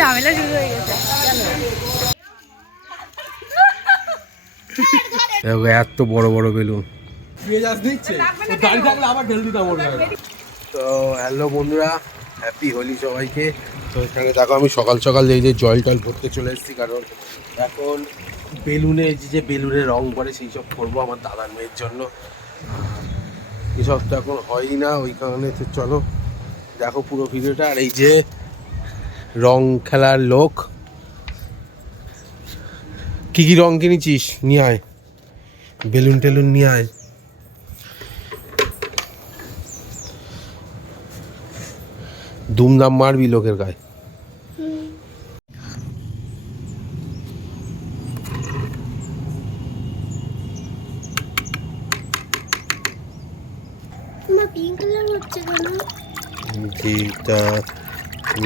ঝামেলা শুরু হয়ে গেছে। এত বড় বড় বেলুন। তো হ্যালো বন্ধুরা, হ্যাপি হোলি সবাইকে। তো এখানে দেখো আমি সকাল সকাল এই যে জল টল ভরতে চলে এসেছি, কারণ এখন বেলুনে যে বেলুনে রং পড়ে সেই সব করবো আমার দাদার মেয়ের জন্য। এসব তো এখন হয়ই না, ওই কারণে তো চলো দেখো পুরো ভিডিওটা। আর এই যে রং খেলার লোক, কি কি রং কিনেছিস নিয়ে আয়, বেলুন টেলুন নিয়ে আয়। দুমদাম মারবি লোকের গায়ে। যেটা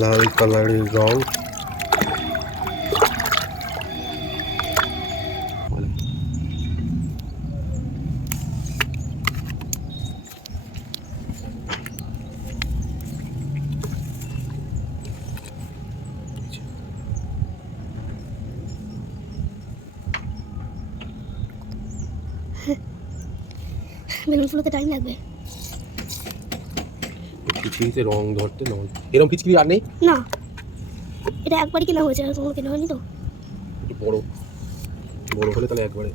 লাল কালারের রং, বেলুনগুলোতে টাইম লাগবে। খিচুড়িতে রং ধরতে নয়, এরকম খিচুড়ি আর নেই না, এটা একবারই কেনা হয়েছে, তোমার কেনা হয়নি তো। একটু বড় বড় হলে তাহলে একবারে।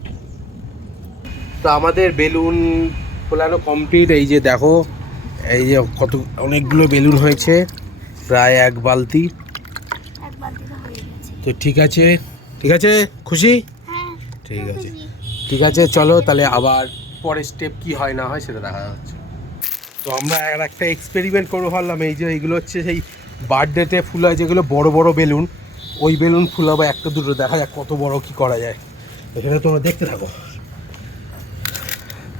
তো আমাদের বেলুন ফোলানো কমপ্লিট। এই যে দেখো, এই যে কত অনেকগুলো বেলুন হয়েছে, প্রায় এক বালতি। তো ঠিক আছে, ঠিক আছে, খুশি? ঠিক আছে, ঠিক আছে, চলো তাহলে আবার পরের স্টেপ কি হয় না হয় সেটা দেখা যাচ্ছে। তো আমরা আর একটা এক্সপেরিমেন্ট করে ভাবলাম, এই যে এইগুলো হচ্ছে সেই বার্থডেতে ফুলায় যেগুলো বড় বড় বেলুন, ওই বেলুন ফুলাবো একটা দুটো, দেখা যাক কত বড় কি করা যায়। এখানে তোমরা দেখতে থাকো।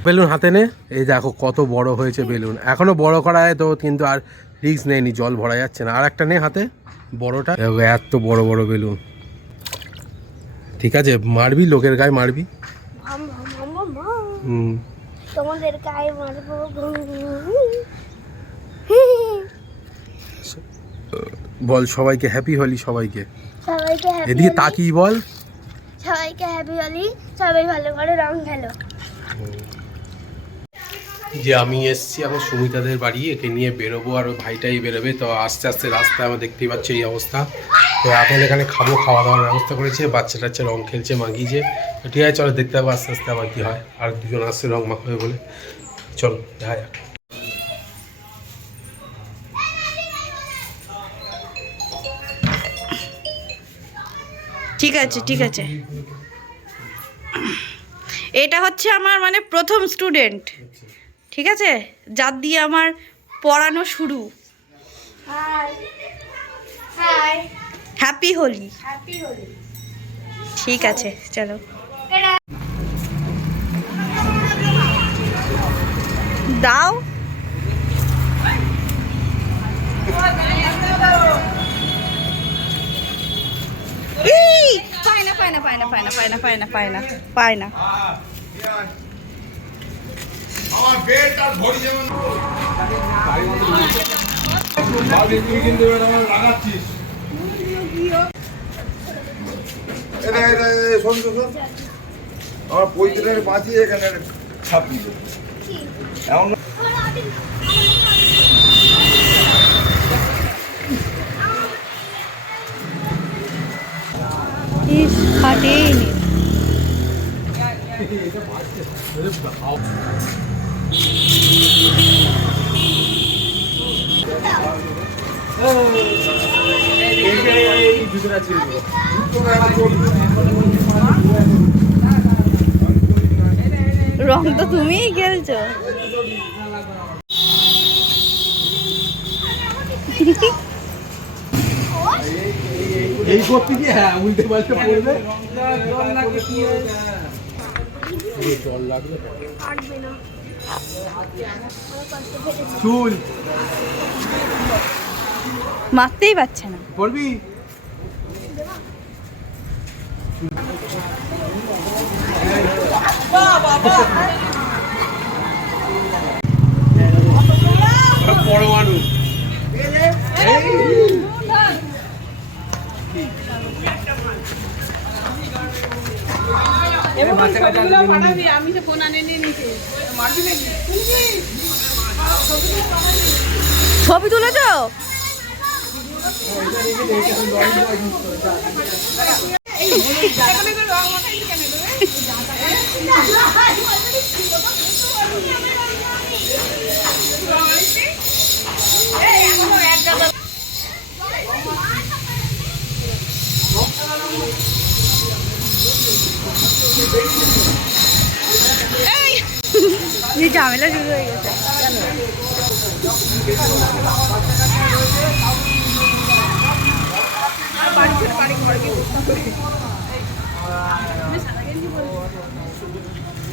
বেলুন হাতে নে, এই দেখো কত বড় হয়েছে বেলুন। এখনো বড় করা যায় তো, কিন্তু আর রিস্ক নেয়নি, জল ভরা যাচ্ছে না। আর একটা নে হাতে বড়টা, এত বড় বড় বেলুন। ঠিক আছে, মারবি লোকের গায়ে মারবি। তোমাদের গায়ে মারবো। বল সবাইকে হ্যাপি হোলি, সবাইকে সবাইকে হ্যাপি এদিকে হোলি। তাকিয়ে বল সবাইকে হ্যাপি হোলি, সবাই ভালো করে রং খেলো। যে আমি এসছি এখন সুমিতাদের বাড়ি, একে নিয়ে বেরোবো, আর ওই ভাইটাই বেরোবে। তো আস্তে আস্তে রাস্তায় আমার দেখতেই পাচ্ছি এই অবস্থা। তো এখন এখানে খাবো, খাওয়া দাওয়ার ব্যবস্থা করেছে, বাচ্চা টাচ্চা রং খেলছে, মাগিয়েছে। তো ঠিক আছে চলো দেখতে পাবো আস্তে আস্তে আবার কী হয়। আর দুজন আসছে রং মাখাবে বলে, চলো দেখা যাক। ঠিক আছে, ঠিক আছে। এটা হচ্ছে আমার মানে প্রথম স্টুডেন্ট, ঠিক আছে, যার দিয়ে আমার পড়ানো শুরু। হ্যাপি হোলি। ঠিক আছে চলো। দাও। পায় না। আমার বেড আর ভরি যেমন বাড়ি তুই কিন্তু এটা লাগাচ্ছিস। এটা শোন আমার পৈতৃকের বাঁচিয়ে এখানে ছাপ দিল এমন ফাটেনি। রং তো তুমিই খেলছো। এই করতে কি, হ্যাঁ উল্টে পাল্টে পড়বে, জল লাগবে চুল মারতেই পারছে না। করবি পরমাণু ছবি তুলেছ? ঝামেলা শুরু হয়ে গেছে।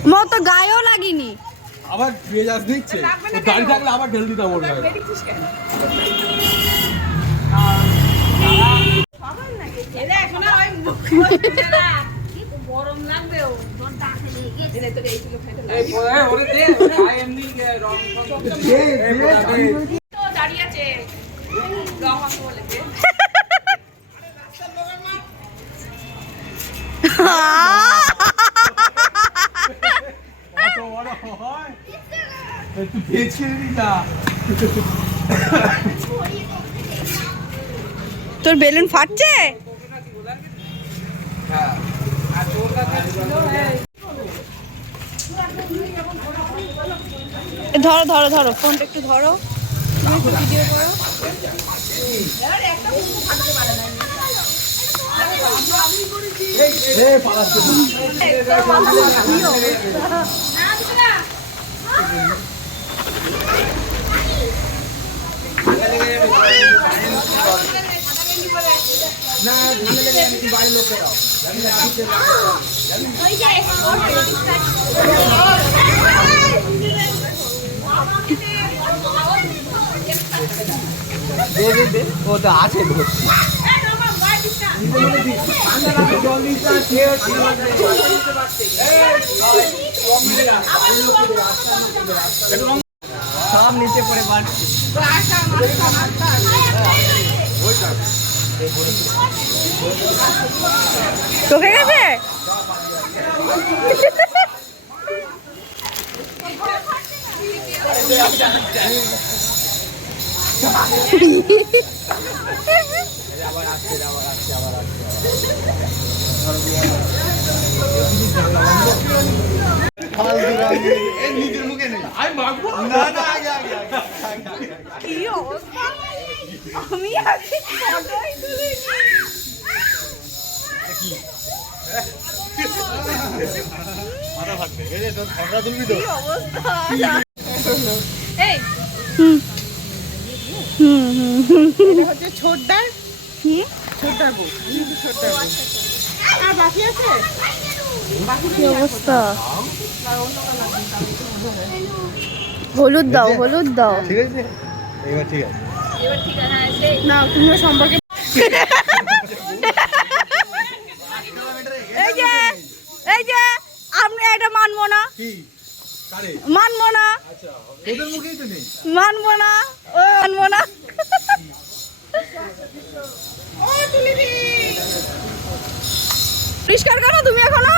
মোর তো গায়েও লাগিনি। আবার ধুয়ে যাস দিচ্ছে, গাড়ি থাকলে আবার ঢেল দিতাম ওর গায়ে। গরম লাগবে দাঁড়িয়ে আছে তোর বেলুন ফাটছে? ধরো ধরো ধরো, ফোনটা একটু ধরো, ভিডিও করো। ও তো আছে ভর্তি। সব নিচে পড়ে বাড়ছে। চোখে গেছে? কি অবস্থা, আমি আগে ফটোই তুলিনি। কি অবস্থা। এই এটা হচ্ছে ছোটদার, ছোটদার বউ, ছোটদার বউ। আর বাকি আছে? কি অবস্থা। হলুদ দাও, হলুদ দাও। ঠিক আছে, এবার ঠিক আছে। না তুমিও সম্পর্কে এই যে আমরা এটা মানবো না, মানবো না, মানবো না, ও মানবো না। পরিষ্কার করো তুমি এখনো।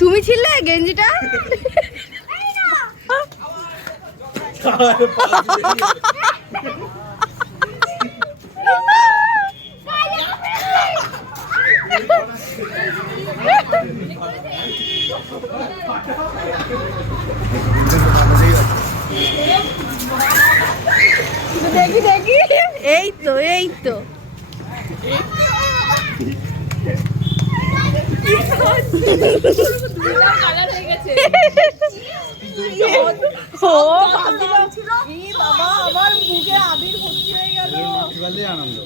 তুমি ছিলে গেঞ্জিটা? দেখি দেখি, এই তো এই তো। বাবা আমার মুখে আবির ভর্তি হয়ে গেল। আনন্দ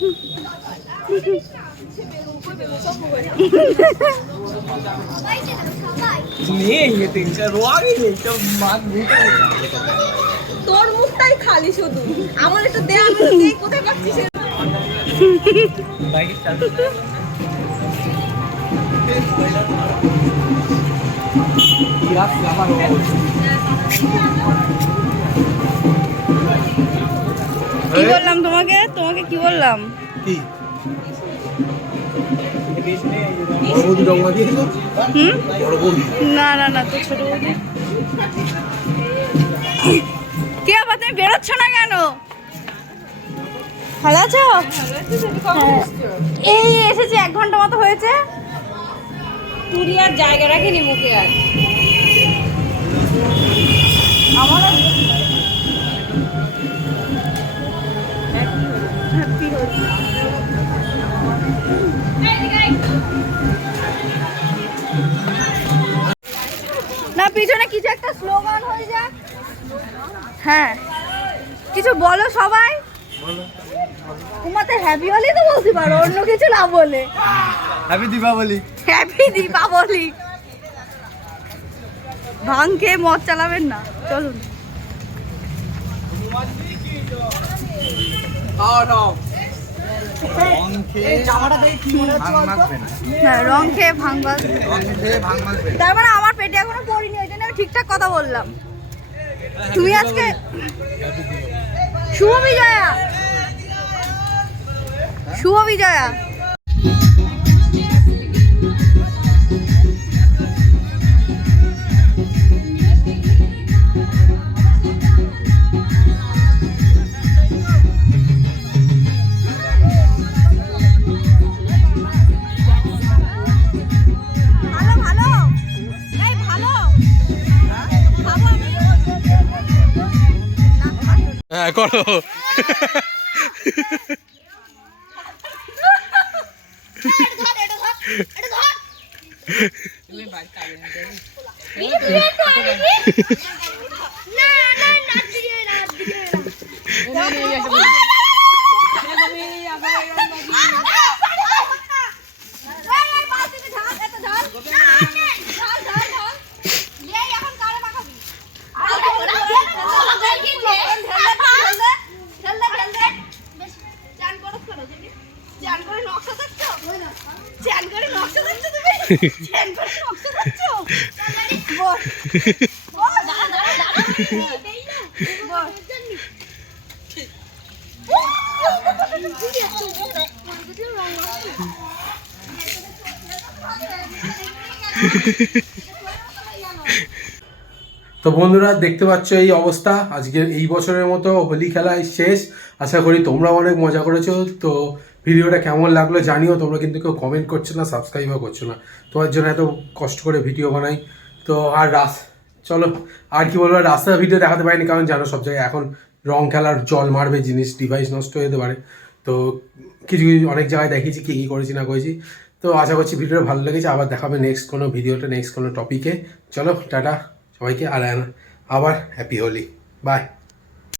তোর মুখটাই খালি শুধু, আমার একটু দে, আমি দেই কোথায় পাচ্ছিস। কি বললাম তোমাকে কি বললাম? কি বড় বৌদি রঙা দিয়েছো? হুম, বড় বৌদি না না না, তো ছোট বৌদি। কে আবার তুমি বেরোচ্ছ না কেন? ভালো আছো? হ্যাঁ। এই এসেছি 1 ঘন্টা মতো হয়েছে। তুই আর জায়গা রাখিনি মুখে আর আমার না, পিছনে কিছু একটা স্লোগান হয়ে যাক। হ্যাঁ, কিছু বলো সবাই। তোমাতে হ্যাপি হলি তো বলতে পারো, অন্য কিছু না বলে। হ্যাপি দীপাবলি। হ্যাপি দীপাবলি। ভাঙ খেয়ে মদ চালাবেন না, চলুন। হ্যাঁ, রং খেয়ে ভাঙবা। তার মানে আমার পেটে এখনো পড়িনি, ওই জন্য আমি ঠিকঠাক কথা বললাম। তুমি আজকে শুভ বিজয়া। শুভ বিজয়া। ভালো ভালো, এই ভালো খাবো আমি। হ্যাঁ করো। তো বন্ধুরা দেখতে পাচ্ছ এই অবস্থা, আজকে এই বছরের মতো হোলি খেলায় শেষ। আশা করি তোমরা অনেক মজা করেছো। তো ভিডিওটা কেমন লাগলো জানিও। তোমরা কিন্তু কেউ কমেন্ট করছো না, সাবস্ক্রাইবও করছো না। তোমার জন্য এত কষ্ট করে ভিডিও বানাই। তো আর চলো আর কি বলবো, রাস্তার ভিডিও দেখাতে পারিনি কারণ জানো সব জায়গায় এখন রং খেলার জল মারবে জিনিস, ডিভাইস নষ্ট হয়ে যেতে পারে। তো কিছু কিছু অনেক জায়গায় দেখিয়েছি কী কী করেছি না করেছি। তো আশা করছি ভিডিওটা ভালো লেগেছে। আবার দেখাবে নেক্সট কোনো ভিডিওটা, নেক্সট কোনো টপিকে। চলো টাটা সবাইকে, আর আবার হ্যাপি হোলি, বাই।